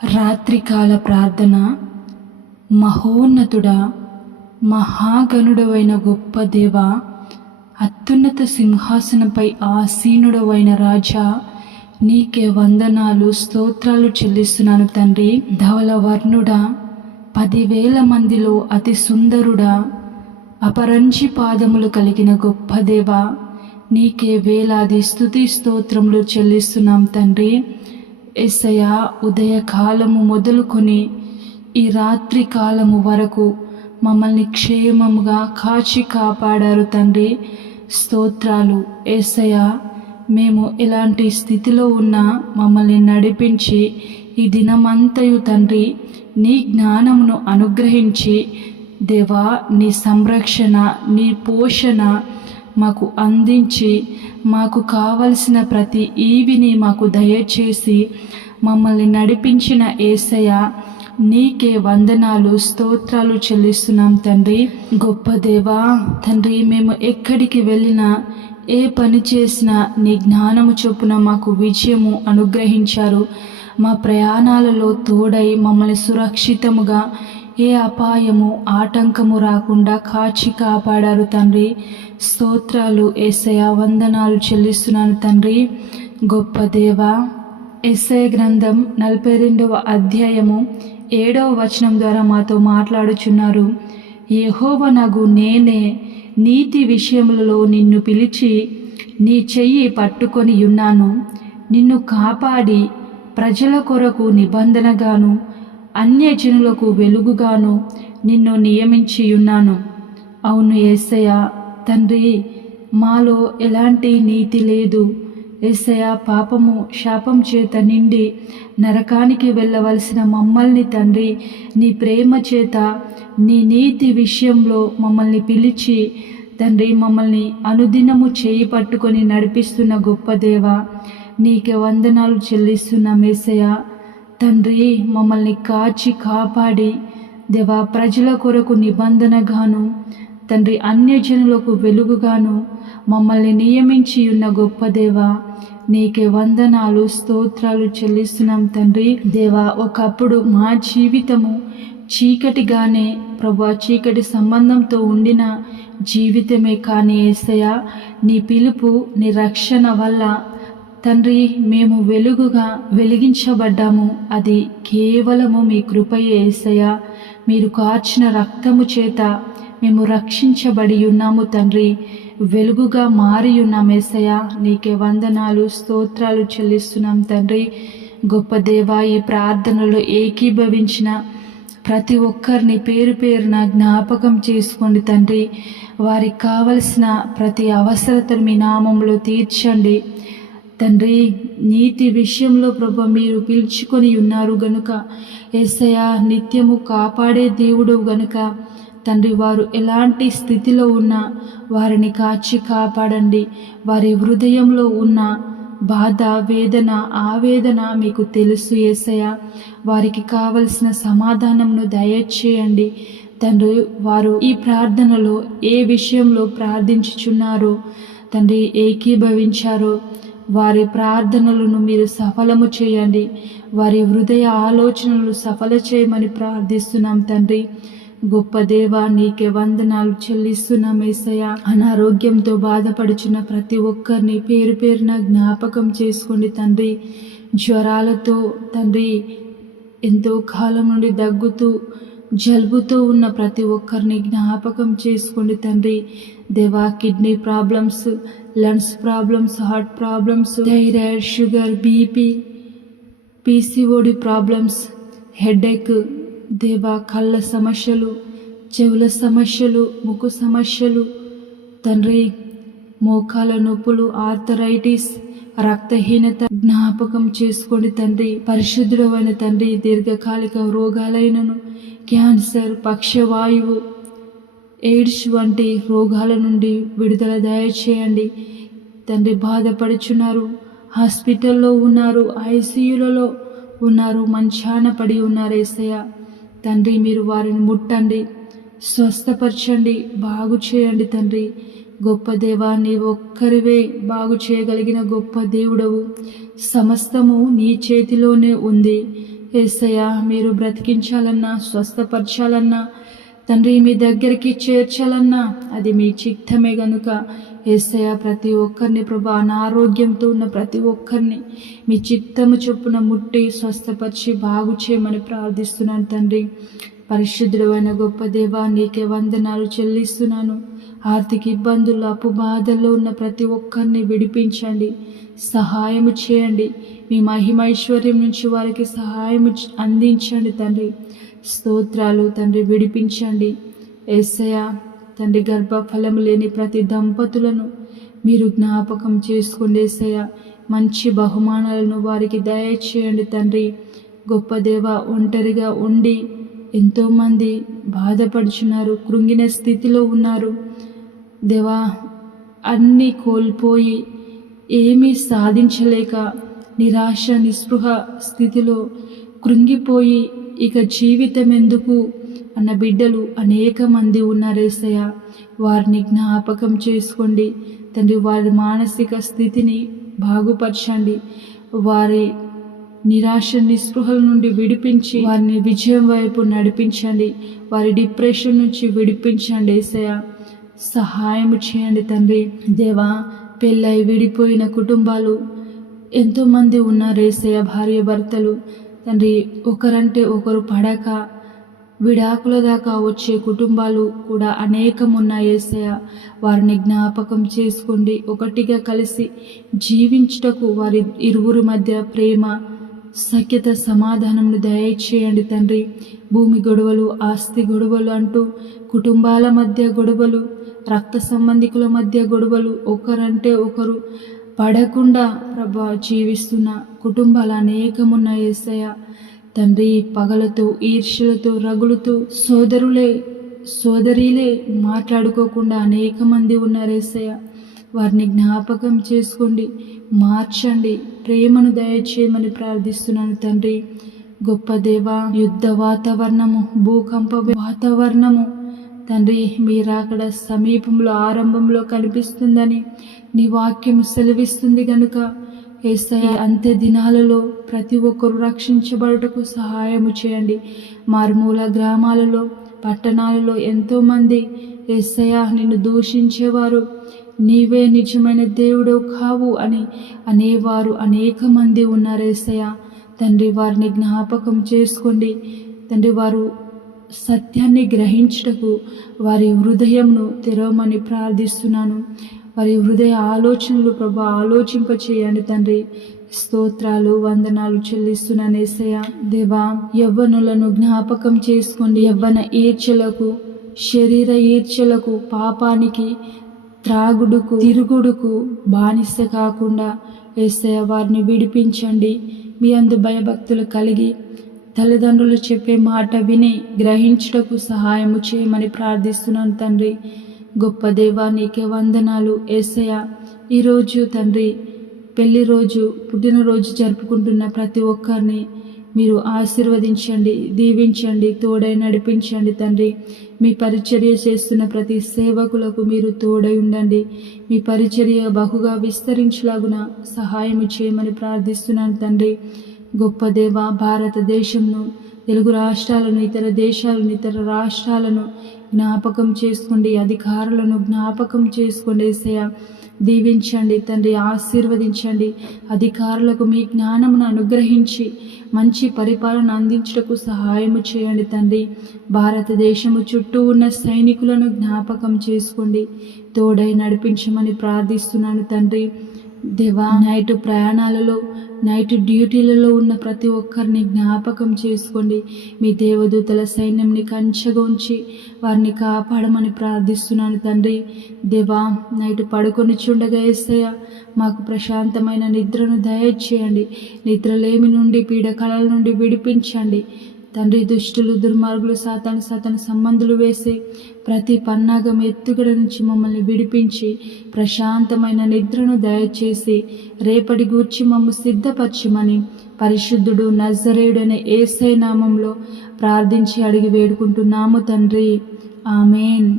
రాత్రికాల ప్రార్థన. మహోన్నతుడా, మహాగణుడవైన గొప్ప దేవా, అత్యున్నత సింహాసనంపై ఆసీనుడవైన రాజా, నీకే వందనాలు స్తోత్రాలు చెల్లిస్తున్నాను తండ్రి. ధవలవర్ణుడా, 10,000 మందిలో అతి సుందరుడా, అపరంజి పాదములు కలిగిన గొప్ప దేవా, నీకే వేలాది స్తుతి స్తోత్రములు చెల్లిస్తున్నాం తండ్రి. యేసయ్యా, ఉదయకాలము మొదలుకొని ఈ రాత్రి కాలము వరకు మమ్మల్ని క్షేమముగా కాచి కాపాడారు తండ్రి. స్తోత్రాలు యేసయ్యా. మేము ఎలాంటి స్థితిలో ఉన్నా మమ్మల్ని నడిపించి ఈ దినమంతయు తండ్రి నీ జ్ఞానమును అనుగ్రహించి దేవా, నీ సంరక్షణ, నీ పోషణ మాకు అందించి మాకు కావలసిన ప్రతి ఈవిని మాకు దయచేసి మమ్మల్ని నడిపించిన యేసయ్య, నీకే వందనాలు స్తోత్రాలు చెల్లిస్తున్నాం తండ్రి. గొప్ప దేవా తండ్రి, మేము ఎక్కడికి వెళ్ళినా ఏ పని చేసినా నీ జ్ఞానము చొప్పున మాకు విజయము అనుగ్రహించారు. మా ప్రయాణాలలో తోడై మమ్మల్ని సురక్షితముగా ఏ అపాయము ఆటంకము రాకుండా కాచి కాపాడారు తండ్రి. స్తోత్రాలు యేసయ్య, వందనాలు చెల్లిస్తున్నాను తండ్రి. గొప్ప దేవా, యెషయా గ్రంథం 42వ అధ్యాయము 7వ వచనం ద్వారా మాతో మాట్లాడుచున్నారు. యెహోవానగు నేనే నీతి విషయములలో నిన్ను పిలిచి నీ చెయ్యి పట్టుకొని ఉన్నాను. నిన్ను కాపాడి ప్రజల కొరకు నిబంధనగాను అన్యజనులకు వెలుగుగాను నిన్ను నియమించి ఉన్నాను. అవును యేసయ్య తండ్రి, మాలో ఎలాంటి నీతి లేదు యేసయ్య. పాపము శాపం చేత నిండి నరకానికి వెళ్ళవలసిన మమ్మల్ని తండ్రి నీ ప్రేమ చేత నీ నీతి విషయంలో మమ్మల్ని పిలిచి తండ్రి మమ్మల్ని అనుదినము చేయి పట్టుకొని నడిపిస్తున్న గొప్ప దేవ, నీకే వందనాలు చెల్లిస్తున్నాం యేసయ్య. తండ్రి మమ్మల్ని కాచి కాపాడి దేవా, ప్రజల కొరకు నిబంధనగాను తండ్రి అన్యజనులకు వెలుగుగాను మమ్మల్ని నియమించి ఉన్న గొప్ప దేవా, నీకే వందనాలు స్తోత్రాలు చెల్లిస్తున్నాం తండ్రి. దేవా, ఒకప్పుడు మా జీవితము చీకటిగానే ప్రభా, చీకటి సంబంధంతో ఉండిన జీవితమే. కానీ యేసయ్య, నీ పిలుపు నీ రక్షణ వల్ల తండ్రి మేము వెలుగుగా వెలిగించబడ్డాము. అది కేవలము మీ కృపయే యేసయ్య. మీరు కార్చిన రక్తము చేత మేము రక్షించబడి ఉన్నాము తండ్రి, వెలుగుగా మారి ఉన్నాం యేసయ్య. నీకే వందనాలు స్తోత్రాలు చెల్లిస్తున్నాం తండ్రి. గొప్ప దేవా, ఈ ప్రార్థనలో ఏకీభవించిన ప్రతి ఒక్కరిని పేరు పేరున జ్ఞాపకం చేసుకోండి తండ్రి. వారికి కావలసిన ప్రతి అవసరతను మీ నామంలో తీర్చండి తండ్రి. నీతి విషయంలో ప్రభు మీరు పిలుచుకొని ఉన్నారు గనుక యేసయ్య, నిత్యము కాపాడే దేవుడు గనుక తండ్రి, వారు ఎలాంటి స్థితిలో ఉన్నా వారిని కాచి కాపాడండి. వారి హృదయంలో ఉన్న బాధ, వేదన, ఆవేదన మీకు తెలుసు యేసయ్య. వారికి కావలసిన సమాధానంను దయచేయండి తండ్రి. వారు ఈ ప్రార్థనలో ఏ విషయంలో ప్రార్థించుచున్నారో తండ్రి, ఏకీభవించారో వారి ప్రార్థనలను మీరు సఫలము చేయండి. వారి హృదయ ఆలోచనలు సఫల చేయమని ప్రార్థిస్తున్నాం తండ్రి. గొప్ప దేవా, నీకే వందనాలు చెల్లిస్తున్నాం యేసయ్య. అనారోగ్యంతో బాధపడుచున్న ప్రతి ఒక్కరిని పేరు పేరున జ్ఞాపకం చేసుకోండి తండ్రి. జ్వరాలతో తండ్రి ఎంతో కాలం నుండి దగ్గుతూ జలుబుతో ఉన్న ప్రతి ఒక్కరిని జ్ఞాపకం చేసుకోండి తండ్రి. దేవా, kidney problems, lungs problems, heart problems, thyroid, sugar, BP, PCOD problems, headache దేవా, కళ్ళ సమస్యలు, చెవుల సమస్యలు, ముక్కు సమస్యలు తండ్రి, మోకాల నొప్పులు, ఆర్థరైటిస్, రక్తహీనత జ్ఞాపకం చేసుకోండి తండ్రి. పరిశుద్ధుడైన తండ్రి, దీర్ఘకాలిక రోగాలైనను క్యాన్సర్, పక్షవాయువు, ఎయిడ్స్ వంటి రోగాల నుండి విడుదల దయచేయండి తండ్రి. బాధపడుచున్నారు, హాస్పిటల్లో ఉన్నారు, ఐసీయూలలో ఉన్నారు, మంచాన పడి ఉన్నారు యేసయ్య. తండ్రి, మీరు వారిని ముట్టండి, స్వస్థపరచండి, బాగు చేయండి తండ్రి. గొప్ప దేవా, నీ ఒక్కరివే బాగు చేయగలిగిన గొప్ప దేవుడవు. సమస్తము నీ చేతిలోనే ఉంది యేసయ్య మీరు బ్రతికించాలన్నా, స్వస్థపరచాలన్నా తండ్రి, మీ దగ్గరికి చేర్చాలన్నా అది మీ చిత్తమే గనుక యేసయ్య ప్రతి ఒక్కరిని ప్రభా, అనారోగ్యంతో ఉన్న ప్రతి ఒక్కరిని మీ చిత్తము చొప్పున ముట్టి స్వస్థపరిచి బాగు చేయమని ప్రార్థిస్తున్నాను తండ్రి. పరిశుద్ధుడు అయిన గొప్ప దేవా, నీకే వందనాలు చెల్లిస్తున్నాను. ఆర్థిక ఇబ్బందుల్లో, అప్పు బాధల్లో ఉన్న ప్రతి ఒక్కరిని విడిపించండి, సహాయము చేయండి. మీ మహిమైశ్వర్యం నుంచి వారికి సహాయము అందించండి తండ్రి. స్తోత్రాలు తండ్రి, విడిపించండి యేసయ్య. తండ్రి, గర్భఫలము లేని ప్రతి దంపతులను మీరు జ్ఞాపకం చేసుకోండి యేసయ్య. మంచి బహుమానాలను వారికి దయచేయండి తండ్రి. గొప్ప దేవ, ఒంటరిగా ఉండి ఎంతోమంది బాధపడుచున్నారు, కృంగిన స్థితిలో ఉన్నారు దేవా. అన్నీ కోల్పోయి ఏమీ సాధించలేక నిరాశ నిస్పృహ స్థితిలో కృంగిపోయి ఇక జీవితం ఎందుకు అన్న బిడ్డలు అనేక మంది ఉన్నారేసయ్య. వారిని జ్ఞాపకం చేసుకోండి తండ్రి. వారి మానసిక స్థితిని బాగుపరచండి. వారి నిరాశ నిస్పృహల నుండి విడిపించి వారిని విజయం వైపు నడిపించండి. వారి డిప్రెషన్ నుంచి విడిపించండి యేసయ్య. సహాయం చేయండి తండ్రి. దేవా, పెళ్ళై విడిపోయిన కుటుంబాలు ఎంతోమంది ఉన్నారు యేసయ్య. భార్య భర్తలు తండ్రి, ఒకరంటే ఒకరు పడక విడాకుల దాకా వచ్చే కుటుంబాలు కూడా అనేకం ఉన్నాయి యేసయ్య. వారిని జ్ఞాపకం చేసుకోండి. ఒకటిగా కలిసి జీవించుటకు వారి ఇరువురి మధ్య ప్రేమ, సఖ్యత, సమాధానమును దయచేయండి తండ్రి. భూమి గొడవలు, ఆస్తి గొడవలు అంటూ కుటుంబాల మధ్య గొడవలు, రక్త సంబంధికుల మధ్య గొడవలు, ఒకరంటే ఒకరు పడకుండా ప్రభా జీవిస్తున్న కుటుంబాలు అనేకమున్నాయి యేసయ్య. తండ్రి, పగలతో, ఈర్ష్యలతో, రగులుతూ సోదరీలే మాట్లాడుకోకుండా అనేక మంది ఉన్నారు యేసయ్య. వారిని జ్ఞాపకం చేసుకోండి, మార్చండి, ప్రేమను దయచేయమని ప్రార్థిస్తున్నాను తండ్రి. గొప్ప దేవ, యుద్ధ వాతావరణము, భూకంప వాతావరణము తండ్రి, మీరాకడ సమీపంలో, ఆరంభంలో కనిపిస్తుందని నీ వాక్యం సెలవిస్తుంది గనుక యేసయ్య, అంత్య దినాలలో ప్రతి ఒక్కరు రక్షించబడుటకు సహాయము చేయండి. మారుమూల గ్రామాలలో, పట్టణాలలో ఎంతోమంది యేసయ్య నిన్ను దూషించేవారు, నీవే నిజమైన దేవుడు కావు అని అనేవారు అనేక మంది ఉన్నారు యేసయ్య. తండ్రి, వారిని జ్ఞాపకం చేసుకోండి తండ్రి. వారు సత్యాన్ని గ్రహించుటకు వారి హృదయంను తెరవమని ప్రార్థిస్తున్నాను. వారి హృదయ ఆలోచనలు ప్రభా ఆలోచింపచేయండి తండ్రి. స్తోత్రాలు, వందనాలు చెల్లిస్తున్నాను యేసయ్య. దేవా, యవ్వనులను జ్ఞాపకం చేసుకోండి. యవ్వన ఈర్ష్యలకు, శరీర ఈర్ష్యలకు, పాపానికి, త్రాగుడుకు, తిరుగుడుకు బానిస కాకుండా యేసయ్య వారిని విడిపించండి. మీ అందు భయభక్తులు కలిగి తల్లిదండ్రులు చెప్పే మాట విని గ్రహించుటకు సహాయము చేయమని ప్రార్థిస్తున్నాను తండ్రి. గొప్ప దేవా, నీకే వందనాలు యేసయ్య. ఈరోజు తండ్రి, పెళ్లి రోజు, పుట్టినరోజు జరుపుకుంటున్న ప్రతి ఒక్కరిని మీరు ఆశీర్వదించండి, దీవించండి, తోడై నడిపించండి తండ్రి. మీ పరిచర్య చేస్తున్న ప్రతి సేవకులకు మీరు తోడై ఉండండి. మీ పరిచర్య బహుగా విస్తరించలాగున సహాయం చేయమని ప్రార్థిస్తున్నాను తండ్రి. గొప్ప దేవ, భారతదేశంను, తెలుగు రాష్ట్రాలను, ఇతర దేశాలను, ఇతర రాష్ట్రాలను జ్ఞాపకం చేసుకోండి. అధికారులను జ్ఞాపకం చేసుకోండి యేసయ్య. దీవించండి తండ్రి, ఆశీర్వదించండి. అధికారులకు మీ జ్ఞానమును అనుగ్రహించి మంచి పరిపాలన అందించుటకు సహాయము చేయండి తండ్రి. భారతదేశము చుట్టూ ఉన్న సైనికులను జ్ఞాపకం చేసుకోండి, తోడై నడిపించమని ప్రార్థిస్తున్నాను తండ్రి. దేవా, నైట్ ప్రయాణాలలో, నైట్ డ్యూటీలలో ఉన్న ప్రతి ఒక్కరిని జ్ఞాపకం చేసుకోండి. మీ దేవదూతల సైన్యంని కంచెగా ఉంచి వారిని కాపాడమని ప్రార్థిస్తున్నాను తండ్రి. దేవా, నైట్ పడుకొని చుండగా యేసయ్య మాకు ప్రశాంతమైన నిద్రను దయచేయండి. నిద్రలేమి నుండి, పీడకలల నుండి విడిపించండి తండ్రి. దుష్టులు, దుర్మార్గులు, సాతాను సంబంధులు వేసే ప్రతి పన్నాగం, ఎత్తుగడ నుంచి మమ్మల్ని విడిపించి ప్రశాంతమైన నిద్రను దయచేసి రేపటి గూర్చి మమ్ము సిద్ధపరచమని పరిశుద్ధుడు నజరేయుడైన యేసయ్య నామంలో ప్రార్థించి అడిగి వేడుకుంటున్నాము తండ్రి. ఆమేన్.